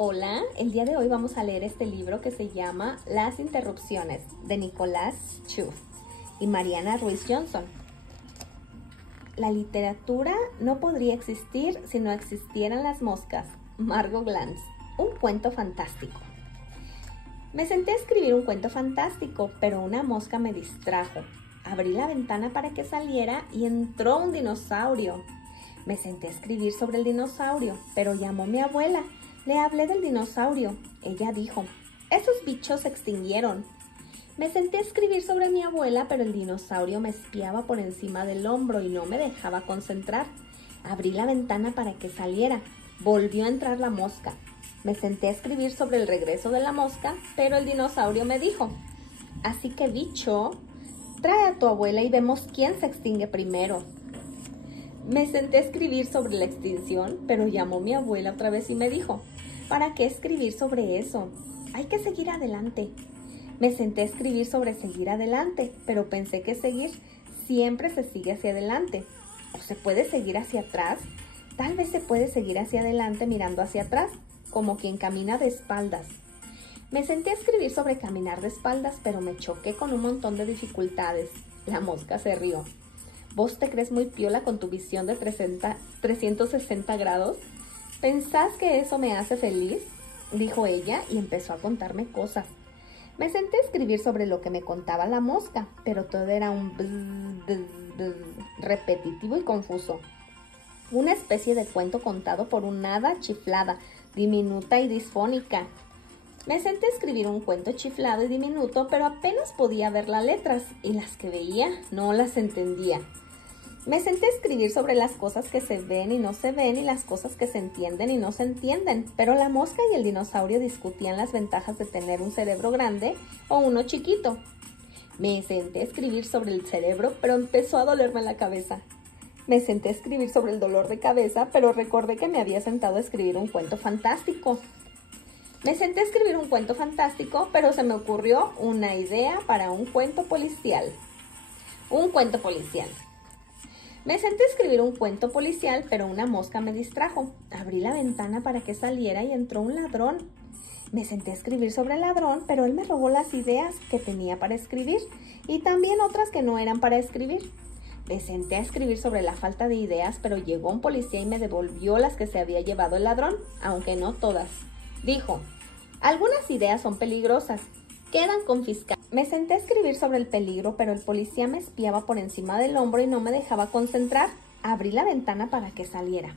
Hola, el día de hoy vamos a leer este libro que se llama Las interrupciones, de Nicolás Chuff y Mariana Ruiz Johnson. La literatura no podría existir si no existieran las moscas. Margot Glantz. Un cuento fantástico. Me senté a escribir un cuento fantástico, pero una mosca me distrajo. Abrí la ventana para que saliera y entró un dinosaurio. Me senté a escribir sobre el dinosaurio, pero llamó mi abuela. Le hablé del dinosaurio. Ella dijo, esos bichos se extinguieron. Me senté a escribir sobre mi abuela, pero el dinosaurio me espiaba por encima del hombro y no me dejaba concentrar. Abrí la ventana para que saliera. Volvió a entrar la mosca. Me senté a escribir sobre el regreso de la mosca, pero el dinosaurio me dijo, así que bicho, trae a tu abuela y vemos quién se extingue primero. Me senté a escribir sobre la extinción, pero llamó mi abuela otra vez y me dijo, ¿para qué escribir sobre eso? Hay que seguir adelante. Me senté a escribir sobre seguir adelante, pero pensé que seguir siempre se sigue hacia adelante. ¿O se puede seguir hacia atrás? Tal vez se puede seguir hacia adelante mirando hacia atrás, como quien camina de espaldas. Me senté a escribir sobre caminar de espaldas, pero me choqué con un montón de dificultades. La mosca se rió. ¿Vos te crees muy piola con tu visión de 360 grados? ¿Pensás que eso me hace feliz? Dijo ella y empezó a contarme cosas. Me senté a escribir sobre lo que me contaba la mosca, pero todo era un bzz, bzz, bzz, repetitivo y confuso. Una especie de cuento contado por una hada chiflada, diminuta y disfónica. Me senté a escribir un cuento chiflado y diminuto, pero apenas podía ver las letras, y las que veía no las entendía. Me senté a escribir sobre las cosas que se ven y no se ven, y las cosas que se entienden y no se entienden, pero la mosca y el dinosaurio discutían las ventajas de tener un cerebro grande o uno chiquito. Me senté a escribir sobre el cerebro, pero empezó a dolerme la cabeza. Me senté a escribir sobre el dolor de cabeza, pero recordé que me había sentado a escribir un cuento fantástico. Me senté a escribir un cuento fantástico, pero se me ocurrió una idea para un cuento policial. Un cuento policial. Me senté a escribir un cuento policial, pero una mosca me distrajo. Abrí la ventana para que saliera y entró un ladrón. Me senté a escribir sobre el ladrón, pero él me robó las ideas que tenía para escribir y también otras que no eran para escribir. Me senté a escribir sobre la falta de ideas, pero llegó un policía y me devolvió las que se había llevado el ladrón, aunque no todas. Dijo, algunas ideas son peligrosas, quedan confiscadas. Me senté a escribir sobre el peligro, pero el policía me espiaba por encima del hombro y no me dejaba concentrar. Abrí la ventana para que saliera.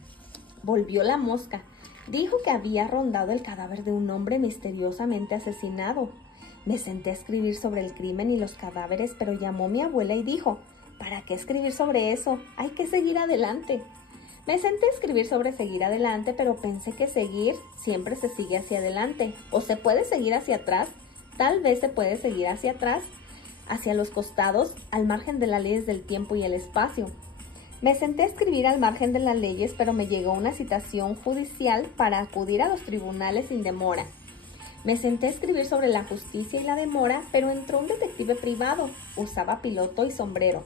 Volvió la mosca. Dijo que había rondado el cadáver de un hombre misteriosamente asesinado. Me senté a escribir sobre el crimen y los cadáveres, pero llamó mi abuela y dijo, ¿para qué escribir sobre eso? Hay que seguir adelante. Me senté a escribir sobre seguir adelante, pero pensé que seguir siempre se sigue hacia adelante. ¿O se puede seguir hacia atrás? Tal vez se puede seguir hacia atrás, hacia los costados, al margen de las leyes del tiempo y el espacio. Me senté a escribir al margen de las leyes, pero me llegó una citación judicial para acudir a los tribunales sin demora. Me senté a escribir sobre la justicia y la demora, pero entró un detective privado. Usaba piloto y sombrero.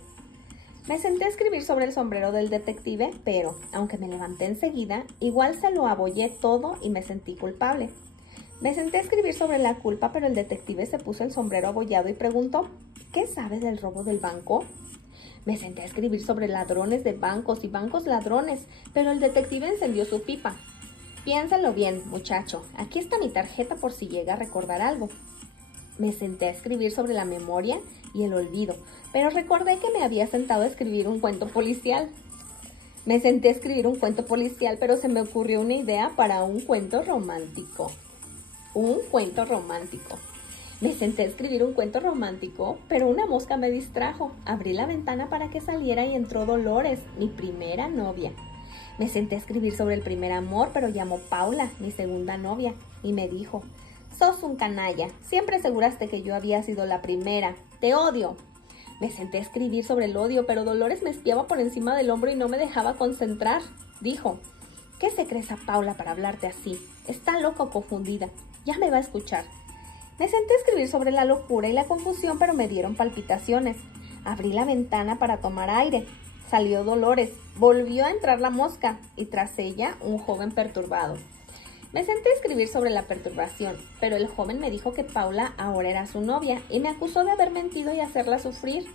Me senté a escribir sobre el sombrero del detective, pero, aunque me levanté enseguida, igual se lo abollé todo y me sentí culpable. Me senté a escribir sobre la culpa, pero el detective se puso el sombrero abollado y preguntó, ¿qué sabes del robo del banco? Me senté a escribir sobre ladrones de bancos y bancos ladrones, pero el detective encendió su pipa. Piénsalo bien, muchacho, aquí está mi tarjeta por si llega a recordar algo. Me senté a escribir sobre la memoria y el olvido, pero recordé que me había sentado a escribir un cuento policial. Me senté a escribir un cuento policial, pero se me ocurrió una idea para un cuento romántico. Un cuento romántico. Me senté a escribir un cuento romántico, pero una mosca me distrajo. Abrí la ventana para que saliera y entró Dolores, mi primera novia. Me senté a escribir sobre el primer amor, pero llamó Paula, mi segunda novia, y me dijo, sos un canalla, siempre aseguraste que yo había sido la primera, te odio. Me senté a escribir sobre el odio, pero Dolores me espiaba por encima del hombro y no me dejaba concentrar. Dijo, ¿qué se cree esa Paula para hablarte así? Está loca o confundida, ya me va a escuchar. Me senté a escribir sobre la locura y la confusión, pero me dieron palpitaciones. Abrí la ventana para tomar aire. Salió Dolores, volvió a entrar la mosca y tras ella un joven perturbado. Me senté a escribir sobre la perturbación, pero el joven me dijo que Paula ahora era su novia y me acusó de haber mentido y hacerla sufrir.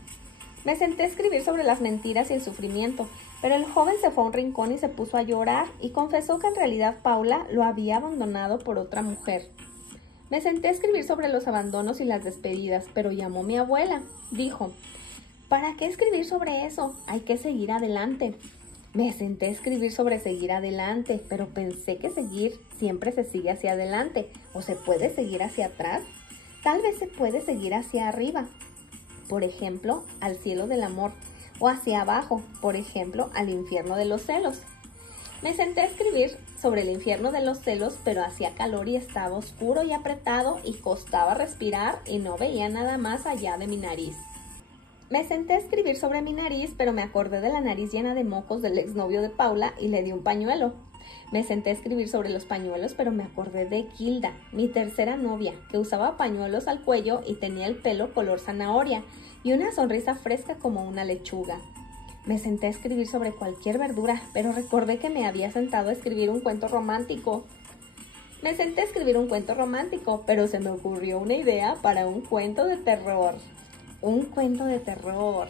Me senté a escribir sobre las mentiras y el sufrimiento, pero el joven se fue a un rincón y se puso a llorar y confesó que en realidad Paula lo había abandonado por otra mujer. Me senté a escribir sobre los abandonos y las despedidas, pero llamó mi abuela. Dijo, ¿para qué escribir sobre eso? Hay que seguir adelante. Me senté a escribir sobre seguir adelante, pero pensé que seguir siempre se sigue hacia adelante, o se puede seguir hacia atrás. Tal vez se puede seguir hacia arriba, por ejemplo, al cielo del amor, o hacia abajo, por ejemplo, al infierno de los celos. Me senté a escribir sobre el infierno de los celos, pero hacía calor y estaba oscuro y apretado y costaba respirar y no veía nada más allá de mi nariz. Me senté a escribir sobre mi nariz, pero me acordé de la nariz llena de mocos del exnovio de Paula y le di un pañuelo. Me senté a escribir sobre los pañuelos, pero me acordé de Gilda, mi tercera novia, que usaba pañuelos al cuello y tenía el pelo color zanahoria y una sonrisa fresca como una lechuga. Me senté a escribir sobre cualquier verdura, pero recordé que me había sentado a escribir un cuento romántico. Me senté a escribir un cuento romántico, pero se me ocurrió una idea para un cuento de terror. Un cuento de terror.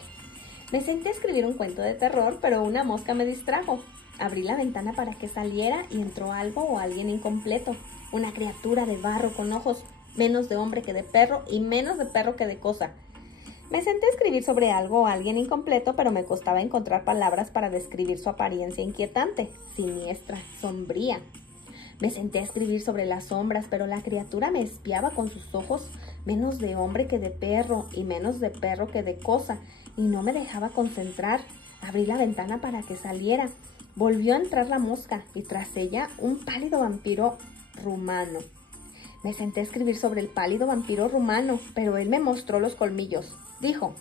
Me senté a escribir un cuento de terror, pero una mosca me distrajo. Abrí la ventana para que saliera y entró algo o alguien incompleto. Una criatura de barro con ojos, menos de hombre que de perro y menos de perro que de cosa. Me senté a escribir sobre algo o alguien incompleto, pero me costaba encontrar palabras para describir su apariencia inquietante, siniestra, sombría. Me senté a escribir sobre las sombras, pero la criatura me espiaba con sus ojos, menos de hombre que de perro y menos de perro que de cosa, y no me dejaba concentrar. Abrí la ventana para que saliera. Volvió a entrar la mosca y tras ella un pálido vampiro rumano. Me senté a escribir sobre el pálido vampiro rumano, pero él me mostró los colmillos. Dijo,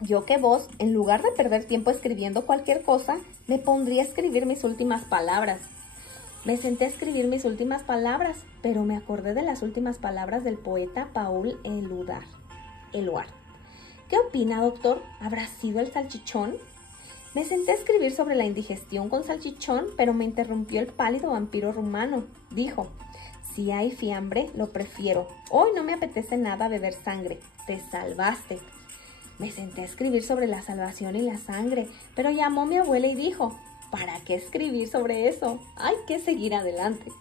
yo que vos, en lugar de perder tiempo escribiendo cualquier cosa, me pondría a escribir mis últimas palabras. Me senté a escribir mis últimas palabras, pero me acordé de las últimas palabras del poeta Paul Eluard. ¿Qué opina, doctor? ¿Habrá sido el salchichón? Me senté a escribir sobre la indigestión con salchichón, pero me interrumpió el pálido vampiro rumano. Dijo, si hay fiambre, lo prefiero. Hoy no me apetece nada beber sangre. Te salvaste. Me senté a escribir sobre la salvación y la sangre, pero llamó mi abuela y dijo, ¿para qué escribir sobre eso? Hay que seguir adelante.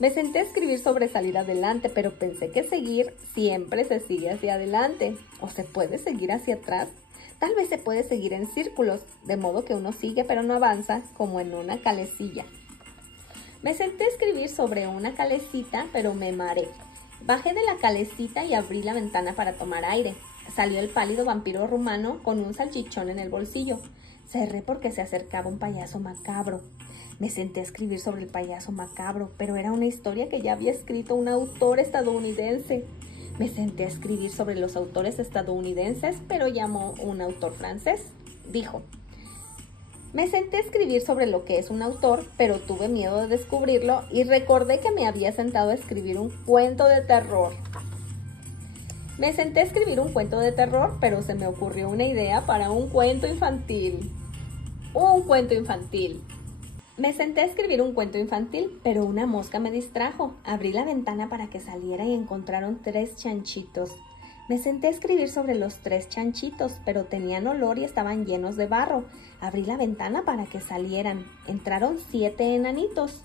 Me senté a escribir sobre salir adelante, pero pensé que seguir siempre se sigue hacia adelante. ¿O se puede seguir hacia atrás? Tal vez se puede seguir en círculos, de modo que uno sigue pero no avanza, como en una calecilla. Me senté a escribir sobre una calecita, pero me mareé. Bajé de la calecita y abrí la ventana para tomar aire. Salió el pálido vampiro rumano con un salchichón en el bolsillo. Cerré porque se acercaba un payaso macabro. Me senté a escribir sobre el payaso macabro, pero era una historia que ya había escrito un autor estadounidense. Me senté a escribir sobre los autores estadounidenses, pero llamó un autor francés. Dijo, me senté a escribir sobre lo que es un autor, pero tuve miedo de descubrirlo y recordé que me había sentado a escribir un cuento de terror. Me senté a escribir un cuento de terror, pero se me ocurrió una idea para un cuento infantil. Un cuento infantil. Me senté a escribir un cuento infantil, pero una mosca me distrajo. Abrí la ventana para que saliera y encontraron 3 chanchitos. Me senté a escribir sobre los 3 chanchitos, pero tenían olor y estaban llenos de barro. Abrí la ventana para que salieran. Entraron 7 enanitos.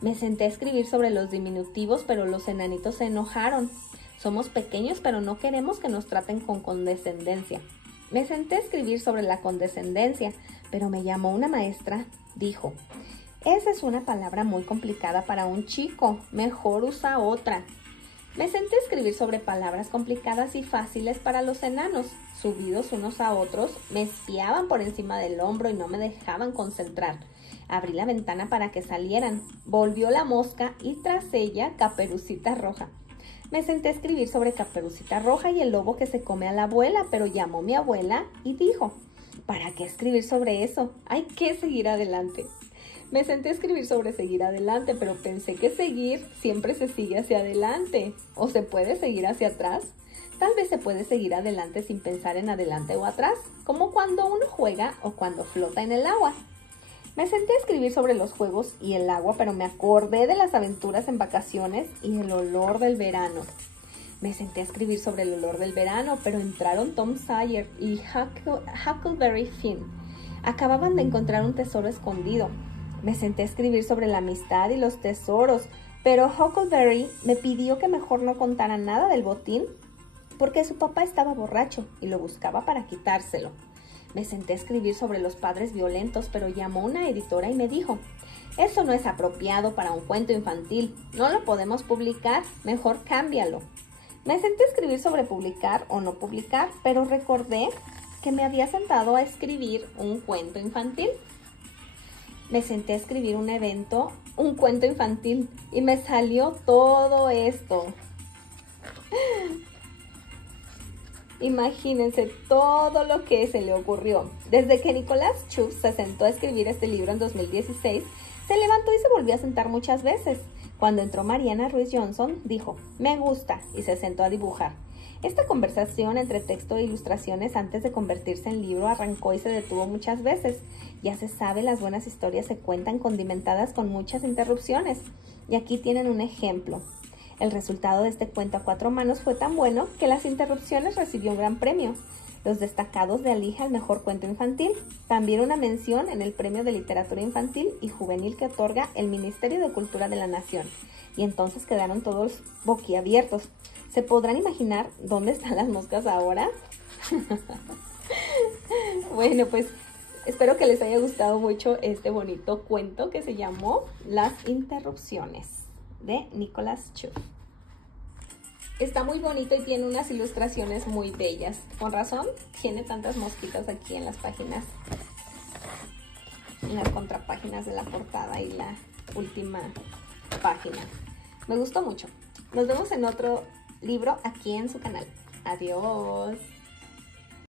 Me senté a escribir sobre los diminutivos, pero los enanitos se enojaron. Somos pequeños, pero no queremos que nos traten con condescendencia. Me senté a escribir sobre la condescendencia, pero me llamó una maestra. Dijo, esa es una palabra muy complicada para un chico, mejor usa otra. Me senté a escribir sobre palabras complicadas y fáciles para los enanos. Subidos unos a otros, me espiaban por encima del hombro y no me dejaban concentrar. Abrí la ventana para que salieran. Volvió la mosca y tras ella Caperucita Roja. Me senté a escribir sobre Caperucita Roja y el lobo que se come a la abuela, pero llamó mi abuela y dijo, ¿para qué escribir sobre eso? Hay que seguir adelante. Me senté a escribir sobre seguir adelante, pero pensé que seguir siempre se sigue hacia adelante. ¿O se puede seguir hacia atrás? Tal vez se puede seguir adelante sin pensar en adelante o atrás, como cuando uno juega o cuando flota en el agua. Me senté a escribir sobre los juegos y el agua, pero me acordé de las aventuras en vacaciones y el olor del verano. Me senté a escribir sobre el olor del verano, pero entraron Tom Sawyer y Huckleberry Finn. Acababan de encontrar un tesoro escondido. Me senté a escribir sobre la amistad y los tesoros, pero Huckleberry me pidió que mejor no contara nada del botín porque su papá estaba borracho y lo buscaba para quitárselo. Me senté a escribir sobre los padres violentos, pero llamó una editora y me dijo: «Eso no es apropiado para un cuento infantil, no lo podemos publicar, mejor cámbialo». Me senté a escribir sobre publicar o no publicar, pero recordé que me había sentado a escribir un cuento infantil. Me senté a escribir un cuento infantil, y me salió todo esto. Imagínense todo lo que se le ocurrió. Desde que Nicholas Chuff se sentó a escribir este libro en 2016, se levantó y se volvió a sentar muchas veces. Cuando entró Mariana Ruiz Johnson, dijo: «Me gusta», y se sentó a dibujar. Esta conversación entre texto e ilustraciones antes de convertirse en libro arrancó y se detuvo muchas veces. Ya se sabe, las buenas historias se cuentan condimentadas con muchas interrupciones. Y aquí tienen un ejemplo. El resultado de este cuento a 4 manos fue tan bueno que Las interrupciones recibió un gran premio. Los destacados de Alija al mejor cuento infantil. También una mención en el Premio de Literatura Infantil y Juvenil que otorga el Ministerio de Cultura de la Nación. Y entonces quedaron todos boquiabiertos. ¿Se podrán imaginar dónde están las moscas ahora? Bueno, pues espero que les haya gustado mucho este bonito cuento que se llamó Las interrupciones, de Nicholas Chuff. Está muy bonito y tiene unas ilustraciones muy bellas. Con razón, tiene tantas mosquitas aquí en las páginas, en las contrapáginas de la portada y la última página. Me gustó mucho. Nos vemos en otro libro aquí en su canal. Adiós.